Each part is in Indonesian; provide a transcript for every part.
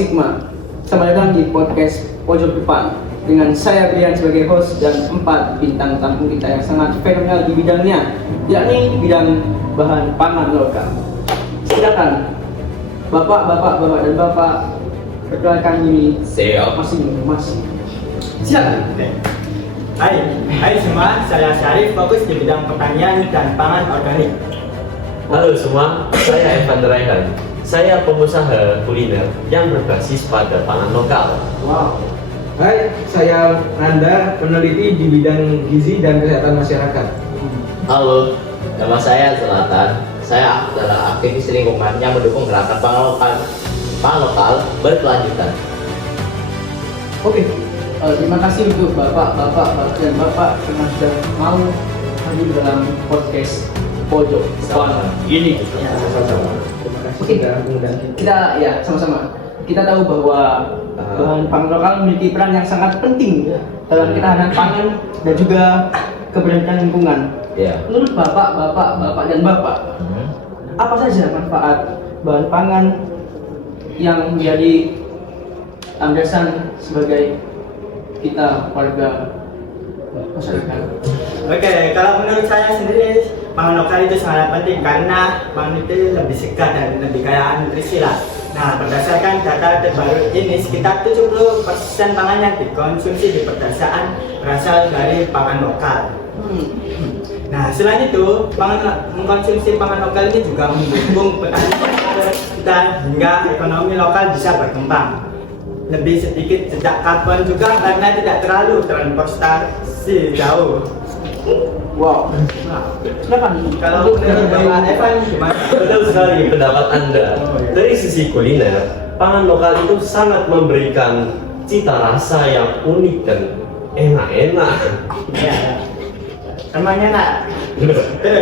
Sigma. Selamat datang di podcast Pojok Depan dengan saya Brian sebagai host dan 4 bintang tamu kita yang sangat fenomenal di bidangnya, yakni bidang bahan pangan lokal. Silakan Bapak dan Bapak perkenalkan diri masing-masing. Silakan. Hai semua, saya Syarif, fokus di bidang pertanian dan pangan organik. Halo semua, saya Evan Raihan. Saya pengusaha kuliner yang berbasis pada pangan lokal. Wow. Hai, saya Nanda, peneliti di bidang gizi dan kesehatan masyarakat. Halo, nama saya Selatan. Saya adalah aktivis lingkungan yang mendukung gerakan pangan lokal berkelanjutan. Oke, terima kasih untuk Bapak dan Bapak karena sudah mau hadir dalam podcast Pojok Depan ini. Terima kasih sudah mengundang Kita ya sama-sama. Kita tahu bahwa bahan pangan lokal memiliki peran yang sangat penting dalam ketahanan pangan dan juga keberlanjutan lingkungan. Ya. Menurut Bapak dan Bapak, apa saja manfaat bahan pangan yang menjadi landasan sebagai kita warga masyarakat? Oke, kalau menurut saya sendiri pangan lokal itu sangat penting karena pangan itu lebih segar dan lebih kaya nutrisi lah. Nah, berdasarkan data terbaru ini, sekitar 70% pangan yang dikonsumsi di pedesaan berasal dari pangan lokal. Nah, selain itu, mengkonsumsi pangan lokal ini juga mendukung petani kita hingga ekonomi lokal bisa berkembang. Lebih sedikit jejak karbon juga karena tidak terlalu transportasi jauh. Wow. Silakan. Kalau menurut Bapak Evan gimana? Betul sekali pendapat Anda. Dari sisi kuliner, pangan lokal itu sangat memberikan cita rasa yang unik dan enak-enak. Ya. Emangnya nak?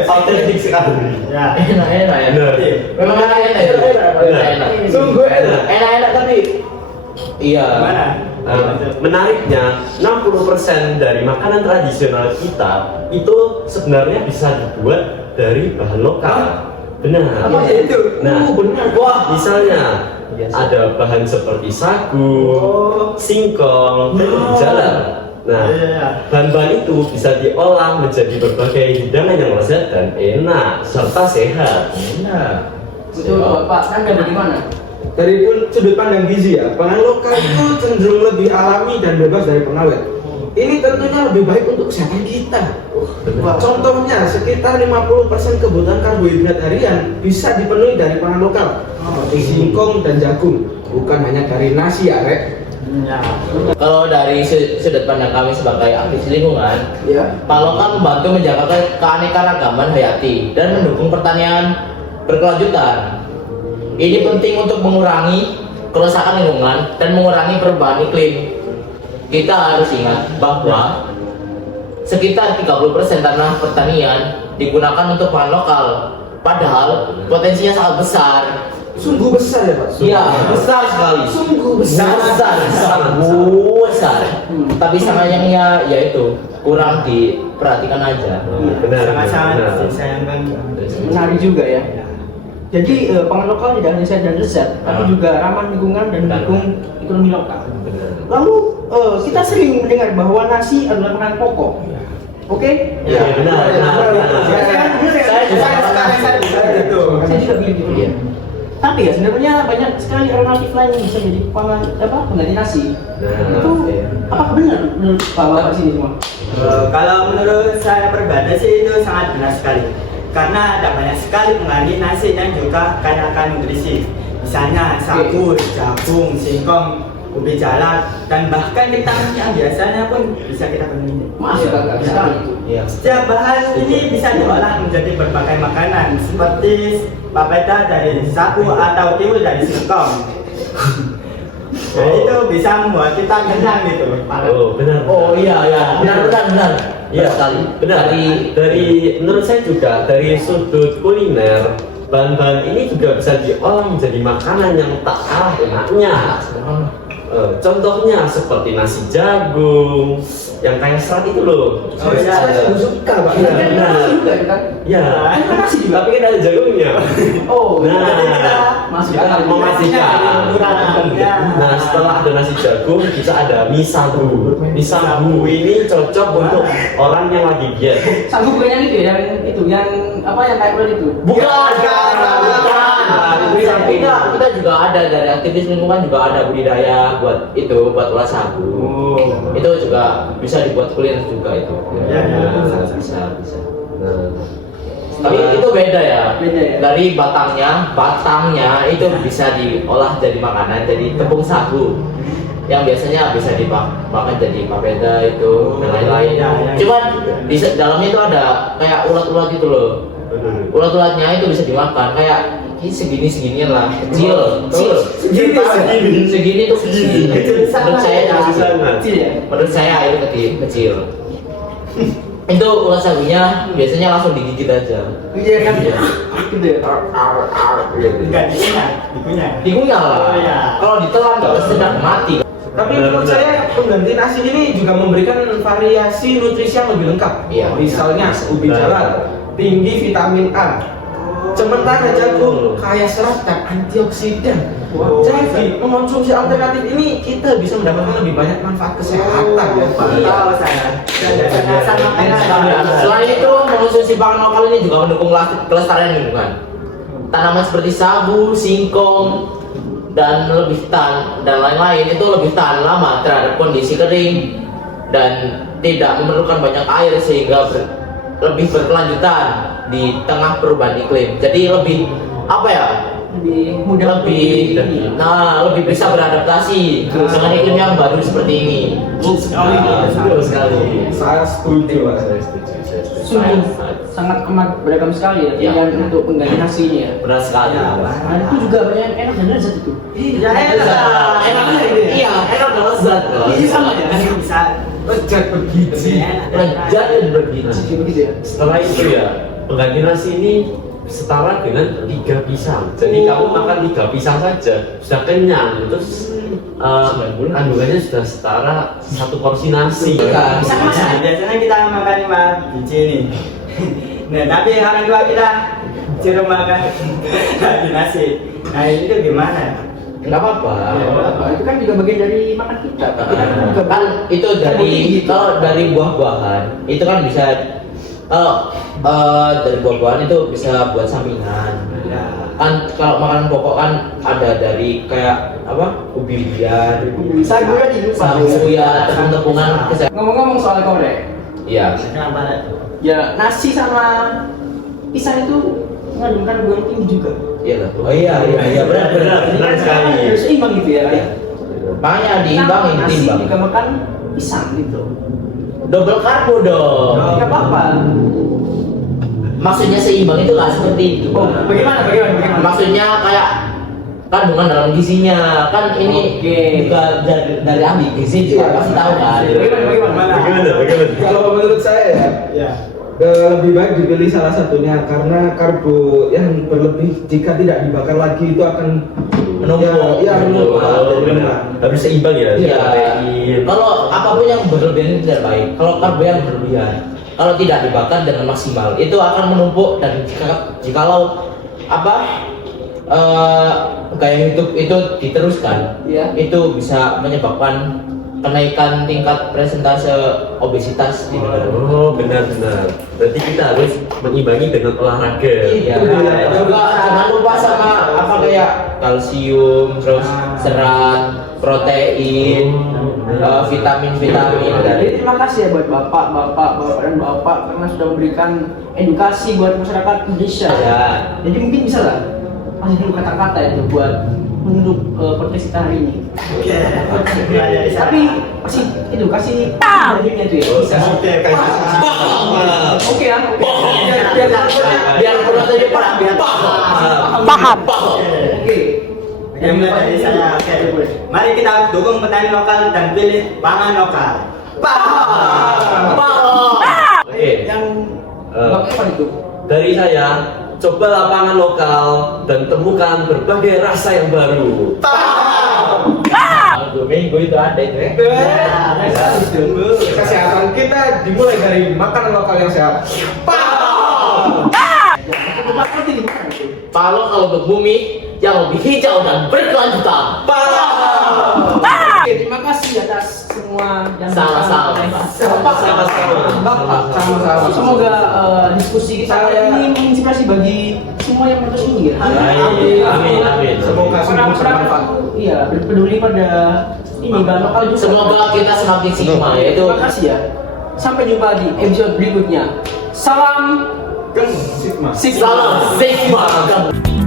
Autentik sekali. Ya. Enak-enak ya. Benar. Memang enak itu. Enak. Sungguh enak. Enak tapi iya. Gimana? Menariknya, 60% dari makanan tradisional kita itu sebenarnya bisa dibuat dari bahan lokal. Benar. Apa itu? Nah, benar. wah, misalnya ada bahan seperti sagu, singkong, dan jalan. Nah, bahan-bahan itu bisa diolah menjadi berbagai hidangan yang lezat dan enak serta sehat. Enak. Betul Bapak, Anda bagaimana? Dari sudut pandang gizi ya, pangan lokal itu cenderung lebih alami dan bebas dari pengawet. Ini tentunya lebih baik untuk kesehatan kita. Contohnya, sekitar 50% kebutuhan karbohidrat harian bisa dipenuhi dari pangan lokal, seperti singkong dan jagung, bukan hanya dari nasi ya, Rek. Ya. Kalau dari sudut pandang kami sebagai aktivis lingkungan, Ya. pangan lokal membantu menjaga keanekaragaman hayati dan mendukung pertanian berkelanjutan. Ini penting untuk mengurangi kerusakan lingkungan dan mengurangi perubahan iklim. Kita harus ingat bahwa sekitar 30% tanah pertanian digunakan untuk pangan lokal. Padahal potensinya sangat besar. Sungguh besar ya, Pak. Iya, besar sekali. Sungguh Besar. Tapi sayangnya yaitu kurang diperhatikan aja. Benar. Sangat-sangat disayangkan. Menarik juga ya. Jadi pangan lokal tidak hanya sehat dan lezat, tapi juga ramah lingkungan dan mendukung ekonomi lokal. Lalu kita sering mendengar bahwa nasi adalah makanan pokok. Oke? Iya, benar. Saya juga begitu. Iya. Tapi ya sebenarnya banyak sekali alternatif lain yang bisa jadi pangan pengganti nasi. Itu apakah benar menurut Bapak sini semua? Kalau menurut saya pribadi sih itu sangat benar sekali. Karena ada banyak sekali pengganti nasi yang juga kaya akan nutrisi. Misalnya sagu, jagung, singkong, ubi jalar, dan bahkan kentang yang biasanya pun bisa kita penuhi. Masuk agak sekali itu. Iya. Setiap bahan ini bisa diolah menjadi berbagai makanan seperti papeda dari sagu atau tiwul dari singkong. Jadi itu bisa membuat kita kenyang gitu. Oh, benar. Oh iya, benar. Iya sekali. Benar. Dari menurut saya juga dari sudut kuliner, bahan-bahan ini juga bisa diolah menjadi makanan yang tak kalah enaknya. Contohnya seperti nasi jagung yang kayak serat itu loh. Oh, iya. Saya suka Pak. Iya, Kan benar. nasi juga kan? Ya, Nasi juga. tapi kan ada jagungnya. Oh, Nah, jadi kita masukkan kita lagi. memastikan. Ya. Nah, setelah ada nasi jagung, kita ada mie sagu. Mie sagu ini cocok untuk orang yang lagi diet. Sagu bukan yang itu ya, yang apa yang kayak ulat itu? Bukan. Kita juga ada dari aktivis lingkungan juga ada budidaya buat itu buat olah sagu. Oh. Itu juga bisa dibuat kuliner juga itu. Ya, ya. Bisa. Nah, Tapi itu beda ya. Beda ya? Dari batangnya itu bisa diolah jadi makanan, jadi tepung sagu. Yang biasanya bisa dimakan jadi papeda itu dan lain-lain. Ya, ya. Cuman di dalamnya itu ada kayak ulat-ulat itu loh. Ulat-ulatnya itu bisa dimakan kayak seginian lah, kecil. Segini tuh kecil. Menurut saya Kecil ya? Menurut saya itu kecil. Itu ulat sagunya biasanya langsung digigit aja. Iya kan? Iya. Gitu ya? Enggak dikunyah. Dikunyah lah. Oh, iya. Kalau ditelan nggak sedang mati. Tapi menurut saya pengganti nasi ini juga memberikan variasi nutrisi yang lebih lengkap. Iya. Misalnya ubi jalar tinggi vitamin A. Sementara jagung kaya serat dan antioksidan. Jadi mengonsumsi alternatif ini kita bisa mendapatkan lebih banyak manfaat kesehatan ya Pak. Tahu saya. Dasar makanan. Selain itu, mengonsumsi pangan lokal ini juga mendukung kelestarian lingkungan. Tanaman seperti sagu, singkong, dan lain-lain itu lebih tahan lama terhadap kondisi kering dan tidak memerlukan banyak air sehingga lebih berkelanjutan di tengah perubahan iklim. Jadi lebih apa ya? Lebih mudah Lebih bisa beradaptasi dengan iklim yang baru seperti ini. Betul sekali. Saya setuju Pak. sungguh sangat amat beragam sekali ya pilihan untuk pengganti nasi ini ya. Benar sekali. Nah, itu juga banyak yang enak dan lezat itu. Ya enak. Iya, enak dan lezat. Iya sama ya. Bisa Lezat bergizi. Lezat dan bergizi. Begitu ya. Setelah itu ya, pengganti nasi ini setara dengan 3 pisang. Jadi kamu makan 3 pisang saja sudah kenyang. Terus kandungannya sudah setara 1 porsi nasi. biasanya kita makan 5 biji nih. Nah, tapi orang tua kita suruh makan lagi nasi. Nah, ini tuh gimana? Enggak apa-apa. Itu kan juga bagian dari makan kita. Kan itu kalau dari buah-buahan itu kan bisa dari buah-buahan itu bisa buat sampingan. Kan kalau makanan pokok kan ada dari kayak apa? Ubi-ubian, Sagu tadi lupa. sagu ya, tepung-tepungan. Ngomong-ngomong soal korek, Iya. Kenapa? ya nasi sama pisang itu mengandung kandungan tinggi juga. Iya lah. Oh iya benar sekali. Harus seimbang gitu ya. Iya. Makanya diimbangin, Nasi diimbang. juga makan pisang gitu. Double karbo dong. Tidak apa-apa. Maksudnya seimbang itu nggak seperti itu. Oh, bagaimana? Maksudnya kayak kandungan dalam gizinya kan ini Oke. juga dari ahli gizi juga pasti tahu kan. Bagaimana? Kalau menurut saya Ya. lebih baik dipilih salah satunya karena karbo yang berlebih jika tidak dibakar lagi itu akan Menumpuk. ya menumpuk. Oh, benar. Harus seimbang ya. Iya. Protein. Kalau apapun yang berlebihan itu tidak baik. Kalau karbo yang berlebihan, kalau tidak dibakar dengan maksimal, itu akan menumpuk dan jikalau gaya hidup itu diteruskan, Iya. itu bisa menyebabkan kenaikan tingkat presentase obesitas di negara. Oh, benar-benar. Berarti kita harus mengimbangi dengan olahraga. Iya. Juga jangan lupa sama apa kayak kalsium, terus serat, protein, vitamin-vitamin Jadi dari terima kasih ya buat bapak dan bapak karena sudah memberikan edukasi buat masyarakat Indonesia ya. Jadi mungkin bisa lah kasih dulu kata-kata itu buat menutup podcast kita hari ini. Tapi kasih bajunya itu ya. Bisa. Oke ya. biar penontonnya Paham. Oke. Yang mulai dari saya, oke. Mari kita dukung petani lokal dan pilih pangan lokal. Oke. Yang Eh, apa itu? Dari saya, cobalah pangan lokal dan temukan berbagai rasa yang baru. Domain seminggu itu ada itu ya. Kesehatan kita dimulai dari makanan lokal yang sehat. Kalau untuk bumi yang lebih hijau dan berkelanjutan. Oke, terima kasih atas semua yang Sama-sama. Sama-sama. Sama-sama. Semoga diskusi kita kali ini menginspirasi bagi semua yang menonton ini ya. Amin. Semoga semua bermanfaat. Iya, peduli pada ini bahan lokal juga. Semoga kita semakin sigma yaitu Terima kasih ya. Sampai jumpa di episode berikutnya. Salam Sigma. Sigma. salam sigma.